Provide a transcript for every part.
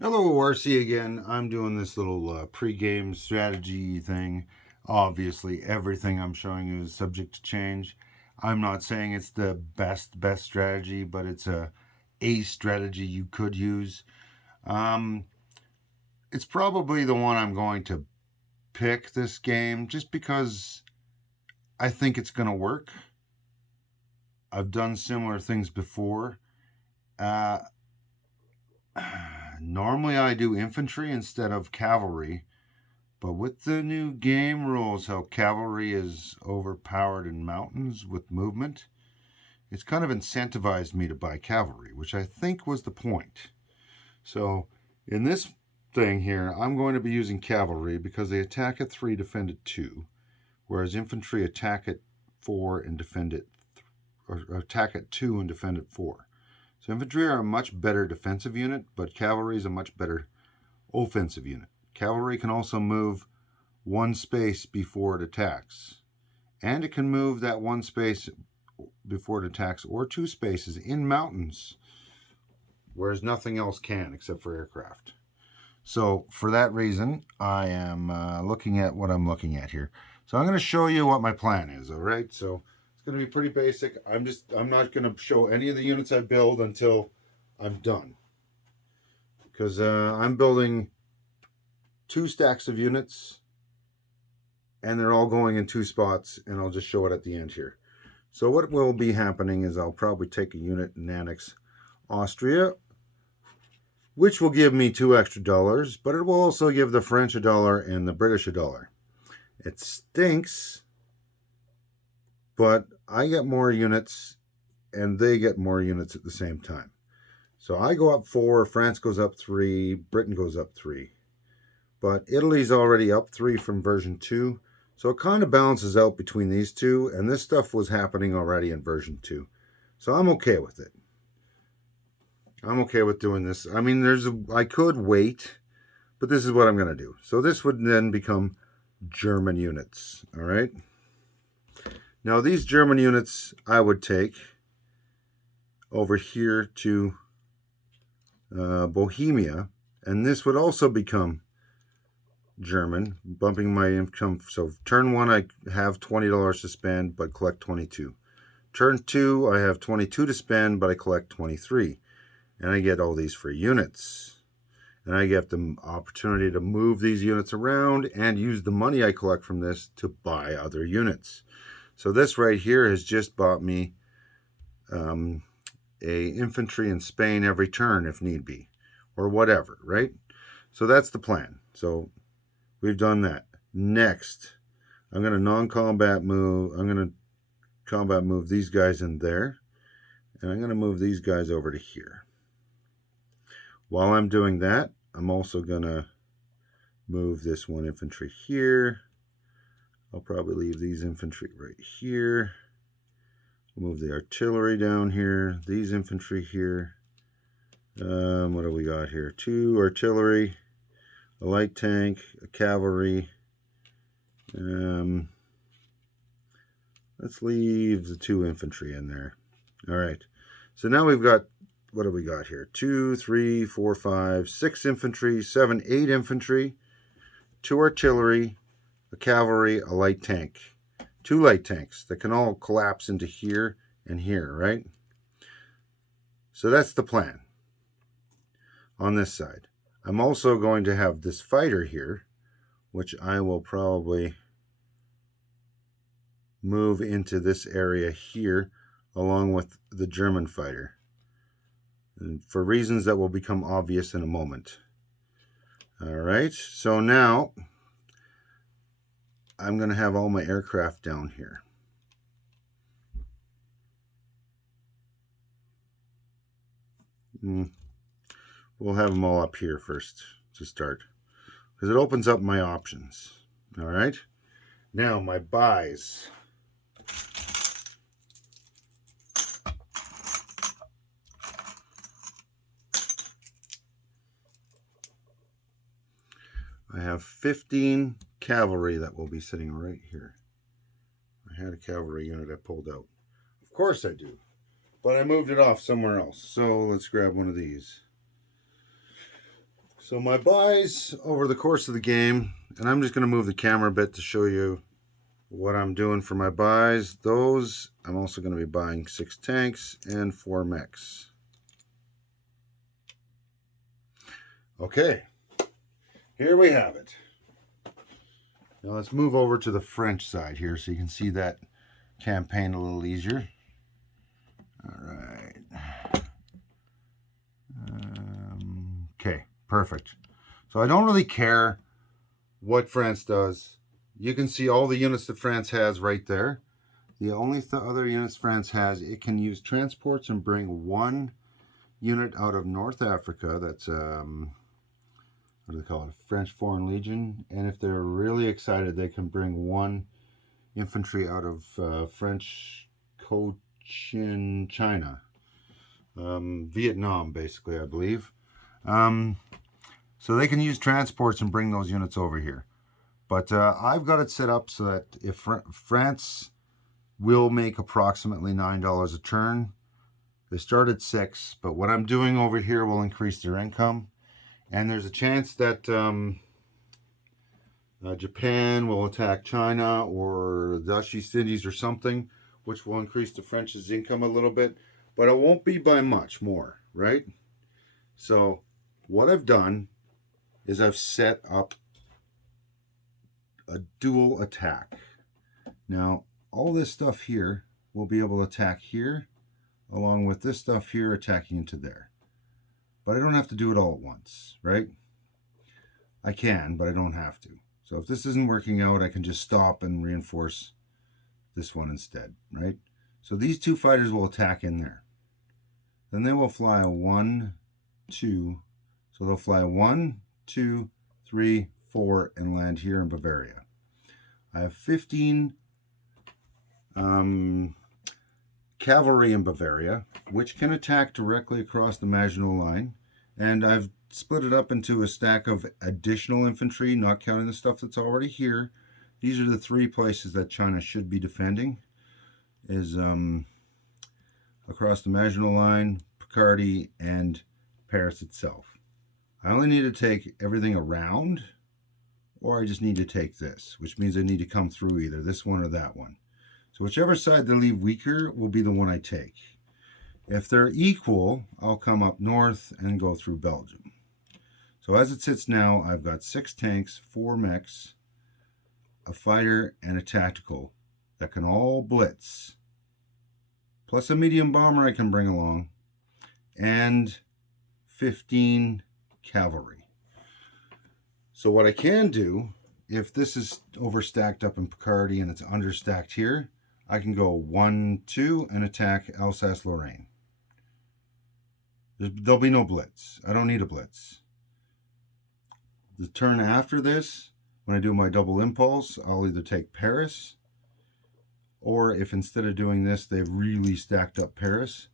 Hello, RC again. I'm doing this little pre-game strategy thing. Obviously, everything I'm showing you is subject to change. I'm not saying it's the best strategy, but it's a strategy you could use. Um, it's probably the one I'm going to pick this game just because I think it's going to work. I've done similar things before. Uh, Normally, I do infantry instead of cavalry. But with the new game rules, how cavalry is overpowered in mountains with movement, it's kind of incentivized me to buy cavalry, which I think was the point. So in this thing here, I'm going to be using cavalry because they attack at 3, defend at 2, whereas infantry attack at 4 and defend at or attack at 2 and defend at 4. So infantry are a much better defensive unit, but cavalry is a much better offensive unit. Cavalry can also move one space before it attacks. And it can move that one space before it attacks or two spaces in mountains, whereas nothing else can except for aircraft. So, for that reason, I am looking at what I'm looking at here. So, I'm going to show you what my plan is, all right? So, it's going to be pretty basic. I'm not going to show any of the units I build until I'm done. Because I'm building 2 stacks of units and they're all going in 2 spots, and I'll just show it at the end here. So what will be happening is I'll probably take a unit and annex Austria, which will give me $2 extra, but it will also give the French $1 and the British $1. It stinks, but I get more units and they get more units at the same time. So I go up 4, France goes up 3, Britain goes up 3. But Italy's already up 3 from version 2. So it kind of balances out between these two, and this stuff was happening already in version 2. So I'm okay with it. I'm okay with doing this. I mean, I could wait, but this is what I'm going to do. So this would then become German units, all right? Now these German units I would take over here to Bohemia, and this would also become German, bumping my income. So turn 1, I have $20 to spend, but collect 22. Turn 2, I have 22 to spend, but I collect 23. And I get all these free units. And I get the opportunity to move these units around and use the money I collect from this to buy other units. So this right here has just bought me a infantry in Spain every turn if need be, or whatever, right? So that's the plan. So we've done that. Next, I'm going to non-combat move. I'm going to combat move these guys in there. And I'm going to move these guys over to here. While I'm doing that, I'm also going to move this one infantry here. I'll probably leave these infantry right here. Move the artillery down here. These infantry here. What do we got here? 2 artillery, a light tank, a cavalry. Let's leave the 2 infantry in there. All right. So now we've got, what do we got here? 2, 3, 4, 5, 6 infantry, 7, 8 infantry, 2 artillery, a cavalry, a light tank. 2 light tanks that can all collapse into here and here, right? So that's the plan on this side. I'm also going to have this fighter here, which I will probably move into this area here along with the German fighter, and for reasons that will become obvious in a moment. All right, so now I'm going to have all my aircraft down here. We'll have them all up here first to start, because it opens up my options. All right, now my buys. I have 15 cavalry that will be sitting right here. I had a cavalry unit I pulled out. Of course I do. But I moved it off somewhere else. So let's grab one of these. So my buys over the course of the game, and I'm just going to move the camera a bit to show you what I'm doing for my buys. Those, I'm also going to be buying 6 tanks and 4 mechs. Okay, here we have it. Now let's move over to the French side here so you can see that campaign a little easier. All right. Okay, perfect. So I don't really care what France does. You can see all the units that France has right there. The only other units France has, it can use transports and bring 1 unit out of North Africa. That's what do they call it? French Foreign Legion. And if they're really excited, they can bring 1 infantry out of French Cochin China, Vietnam, basically, I believe. So they can use transports and bring those units over here. But I've got it set up so that if France will make approximately $9 a turn, they start at 6, but what I'm doing over here will increase their income. And there's a chance that Japan will attack China or the Dutch East Indies or something, which will increase the French's income a little bit. But it won't be by much more, right? So what I've done is I've set up a dual attack. Now, all this stuff here will be able to attack here, along with this stuff here attacking into there. But I don't have to do it all at once, right? I can, but I don't have to. So if this isn't working out, I can just stop and reinforce this one instead, right? So these 2 fighters will attack in there. Then they will fly a 1, 2. So they'll fly a 1, 2, 3, 4, and land here in Bavaria. I have 15 cavalry in Bavaria, which can attack directly across the Maginot Line. And I've split it up into a stack of additional infantry, not counting the stuff that's already here. These are the 3 places that China should be defending, is across the Maginot Line, Picardy, and Paris itself. I only need to take everything around, or I just need to take this, which means I need to come through either this one or that one. So whichever side they leave weaker will be the one I take. If they're equal, I'll come up north and go through Belgium. So as it sits now, I've got 6 tanks, 4 mechs, a fighter, and a tactical that can all blitz, plus a medium bomber I can bring along, and 15 cavalry. So what I can do, if this is overstacked up in Picardy and it's understacked here, I can go 1, 2 and attack Alsace-Lorraine. There'll be no blitz. I don't need a blitz. The turn after this, when I do my double impulse, I'll either take Paris, or if instead of doing this, they've really stacked up Paris,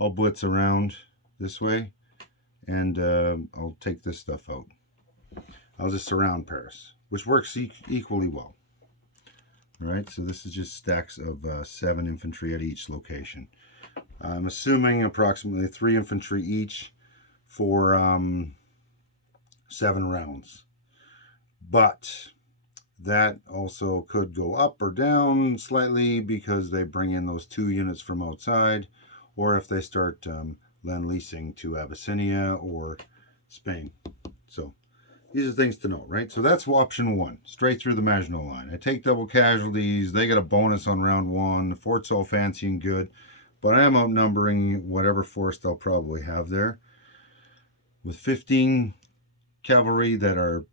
I'll blitz around this way, and I'll take this stuff out. I'll just surround Paris, which works equally well. All right, so this is just stacks of 7 infantry at each location. I'm assuming approximately 3 infantry each for 7 rounds. But that also could go up or down slightly because they bring in those 2 units from outside, or if they start lend-leasing to Abyssinia or Spain. So these are things to know, right? So that's option 1, straight through the Maginot Line. I take double casualties. They get a bonus on round 1. The fort's all fancy and good, but I am outnumbering whatever force they'll probably have there. With 15 cavalry that are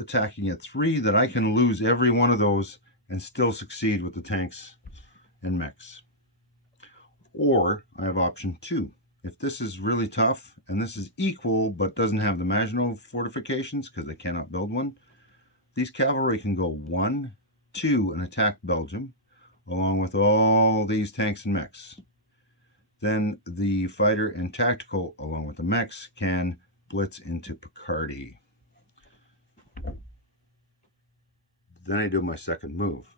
attacking at 3, that I can lose every one of those and still succeed with the tanks and mechs. Or I have option 2. If this is really tough and this is equal but doesn't have the Maginot fortifications because they cannot build one, these cavalry can go 1, 2 and attack Belgium along with all these tanks and mechs. Then the fighter and tactical along with the mechs can blitz into Picardy. Then I do my second move.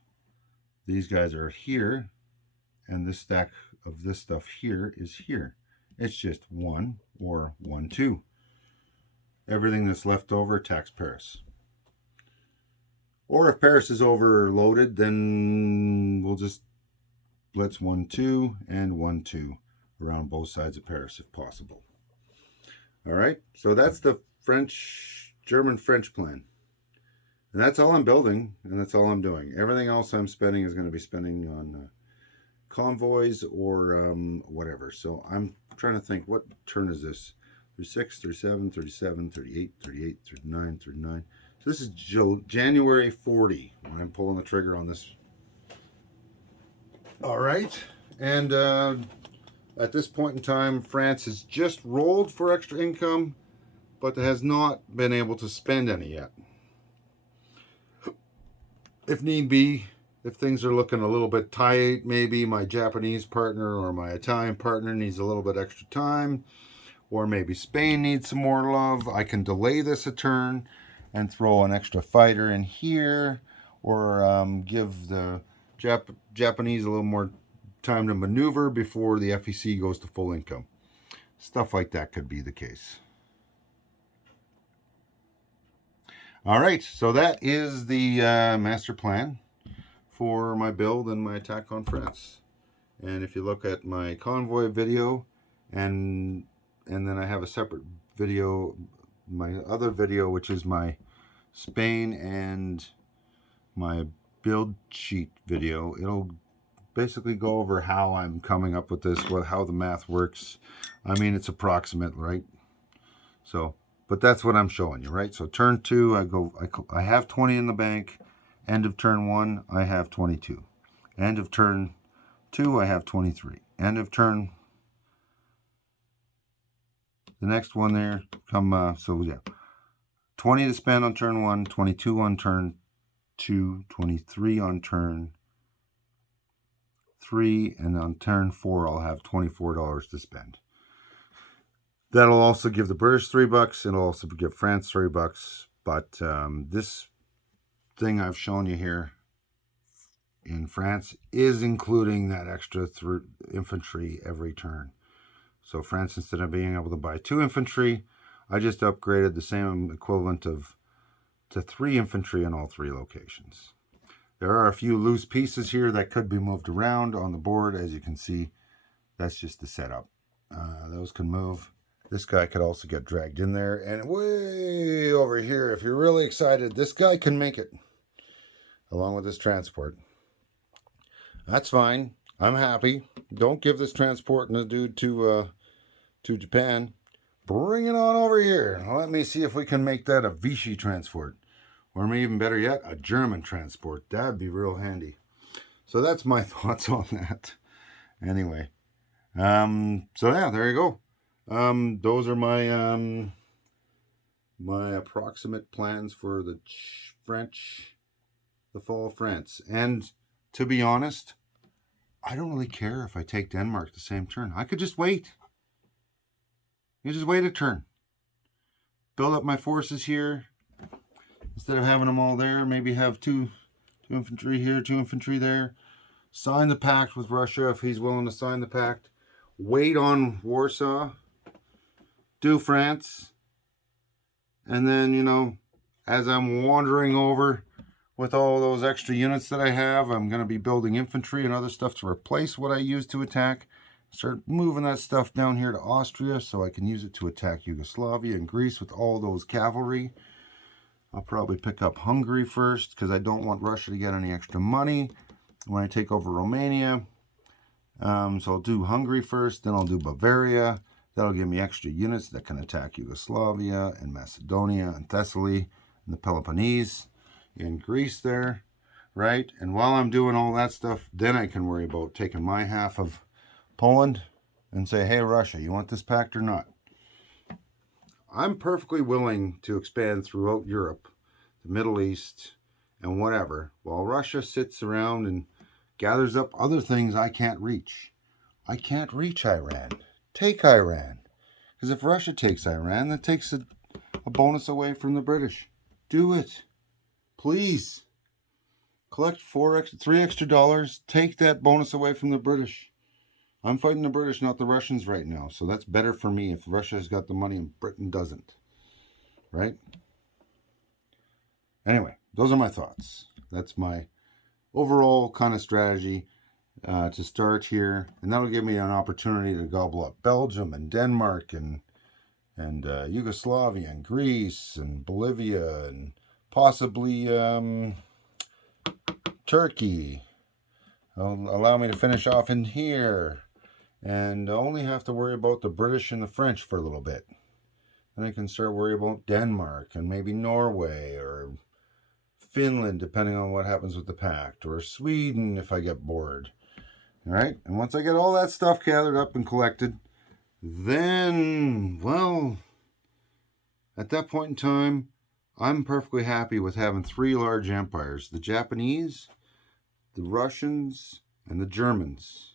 These guys are here, and this stack of this stuff here is here. It's just 1 or 1, 2. Everything that's left over attacks Paris. Or if Paris is overloaded, then we'll just blitz 1-2 and 1-2 around both sides of Paris if possible. All right, so that's the German-French plan. And that's all I'm building, and that's all I'm doing. Everything else I'm spending is going to be spending on convoys or whatever. So I'm trying to think, what turn is this? 36, 37, 37, 38, 38, 39, 39. So this is January 40 when I'm pulling the trigger on this. All right, and at this point in time, France has just rolled for extra income, but has not been able to spend any yet. If need be, if things are looking a little bit tight, maybe my Japanese partner or my Italian partner needs a little bit extra time, or maybe Spain needs some more love, I can delay this a turn and throw an extra fighter in here, or give the Japanese a little more time to maneuver before the FEC goes to full income. Stuff like that could be the case. All right, so that is the master plan for my build and my attack on France. And if you look at my convoy video, and then I have a separate video, my other video, which is my Spain and my build sheet video, it'll basically go over how I'm coming up with this, how the math works. I mean, it's approximate, right? So, but that's what I'm showing you, right? So turn 2, I have 20 in the bank. End of turn 1, I have 22. End of turn 2, I have 23. End of turn, the next one there, so yeah. 20 to spend on turn 1, 22 on turn 2, 23 on turn 3, and on turn 4, I'll have $24 to spend. That'll also give the British $3. It'll also give France $3. But this thing I've shown you here in France is including that extra infantry every turn. So France, instead of being able to buy 2 infantry, I just upgraded the same equivalent to 3 infantry in all 3 locations. There are a few loose pieces here that could be moved around on the board. As you can see, that's just the setup. Those can move. This guy could also get dragged in there. And way over here, if you're really excited, this guy can make it, along with this transport. That's fine. I'm happy. Don't give this transport and the dude to Japan. Bring it on over here. Let me see if we can make that a Vichy transport. Or maybe even better yet, a German transport. That'd be real handy. So that's my thoughts on that. Anyway. So yeah, there you go. Those are my my approximate plans for the fall of France. And to be honest, I don't really care if I take Denmark the same turn. I could just wait. You just wait a turn. Build up my forces here. Instead of having them all there, maybe have two infantry here, 2 infantry there. Sign the pact with Russia if he's willing to sign the pact. Wait on Warsaw. Do France. And then, you know, as I'm wandering over with all those extra units that I have, I'm going to be building infantry and other stuff to replace what I used to attack. Start moving that stuff down here to Austria so I can use it to attack Yugoslavia and Greece with all those cavalry. I'll probably pick up Hungary first because I don't want Russia to get any extra money when I take over Romania. So I'll do Hungary first, then I'll do Bavaria. That'll give me extra units that can attack Yugoslavia and Macedonia and Thessaly and the Peloponnese in Greece there, right? And while I'm doing all that stuff, then I can worry about taking my half of Poland and say, hey, Russia, you want this pact or not? I'm perfectly willing to expand throughout Europe, the Middle East, and whatever, while Russia sits around and gathers up other things I can't reach. I can't reach Iran. Take Iran. Because if Russia takes Iran, that takes a bonus away from the British. Do it. Please. Collect $3 extra. Take that bonus away from the British. I'm fighting the British, not the Russians right now. So that's better for me if Russia has got the money and Britain doesn't. right? Anyway, those are my thoughts. That's my overall kind of strategy to start here, and that'll give me an opportunity to gobble up Belgium and Denmark and Yugoslavia and Greece and Bolivia and possibly Turkey. It'll allow me to finish off in here and only have to worry about the British and the French for a little bit. Then I can start worrying about Denmark and maybe Norway or Finland, depending on what happens with the pact, or Sweden if I get bored. All right, and once I get all that stuff gathered up and collected, then, well, at that point in time, I'm perfectly happy with having 3 large empires: the Japanese, the Russians, and the Germans.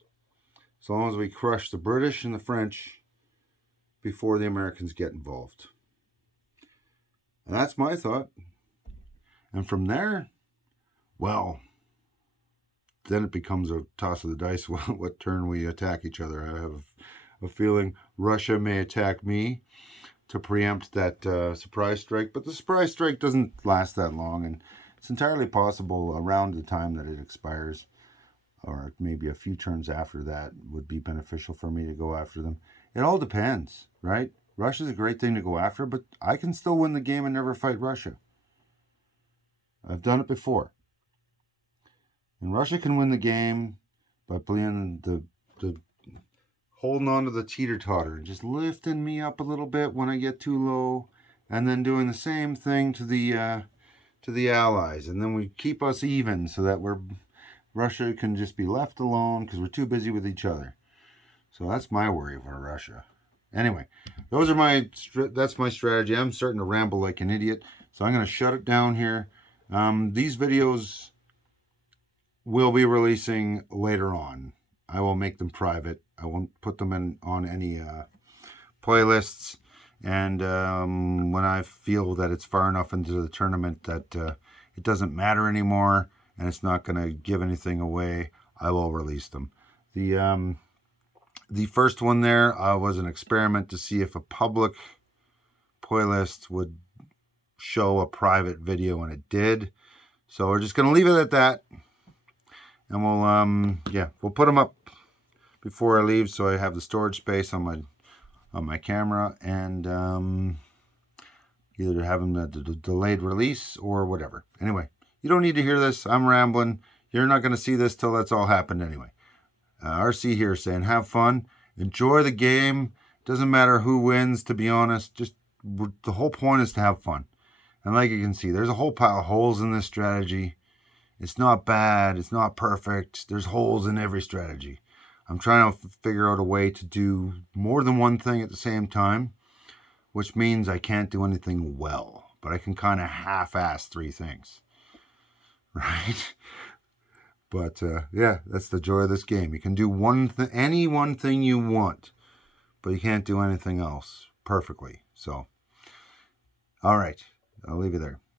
As long as we crush the British and the French before the Americans get involved. And that's my thought. And from there, well, then it becomes a toss of the dice what turn we attack each other. I have a feeling Russia may attack me to preempt that surprise strike, but the surprise strike doesn't last that long, and it's entirely possible around the time that it expires, or maybe a few turns after that, would be beneficial for me to go after them. It all depends, right? Russia's a great thing to go after, but I can still win the game and never fight Russia. I've done it before. And Russia can win the game by playing the holding on to the teeter-totter, just lifting me up a little bit when I get too low, and then doing the same thing to the Allies, and then we keep us even so that Russia can just be left alone because we're too busy with each other. So that's my worry for Russia. Anyway, that's my strategy. I'm starting to ramble like an idiot, so I'm going to shut it down here. These videos will be releasing later on. I will make them private. I won't put them on any playlists. And when I feel that it's far enough into the tournament that it doesn't matter anymore and it's not going to give anything away, I will release them. The first one there was an experiment to see if a public playlist would show a private video, and it did. So we're just going to leave it at that. And we'll put them up before I leave, so I have the storage space on my camera, and either have them at the delayed release or whatever. Anyway, you don't need to hear this. I'm rambling. You're not going to see this till that's all happened anyway. RC here saying, have fun, enjoy the game. Doesn't matter who wins, to be honest. Just the whole point is to have fun. And like you can see, there's a whole pile of holes in this strategy. It's not bad. It's not perfect. There's holes in every strategy. I'm trying to figure out a way to do more than one thing at the same time, which means I can't do anything well, but I can kind of half-ass 3 things, right? But yeah, that's the joy of this game. You can do any one thing you want, but you can't do anything else perfectly. So, all right, I'll leave you there.